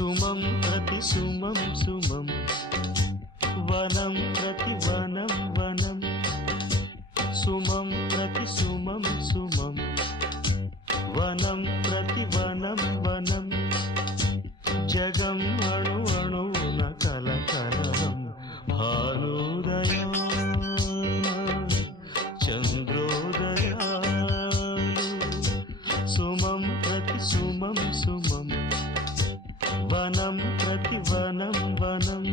సుమం ప్రతి సుమం సుమం వనం ప్రతి వనం వనం సుమం ప్రతి సుమం సుమం వనం ప్రతి వనం వనం జగం అణు అణువున కలకలం భానుదయాలు చంద్రోదయాలు సుమం ప్రతి సుమం సుమం వనం ప్రతి వనం వనం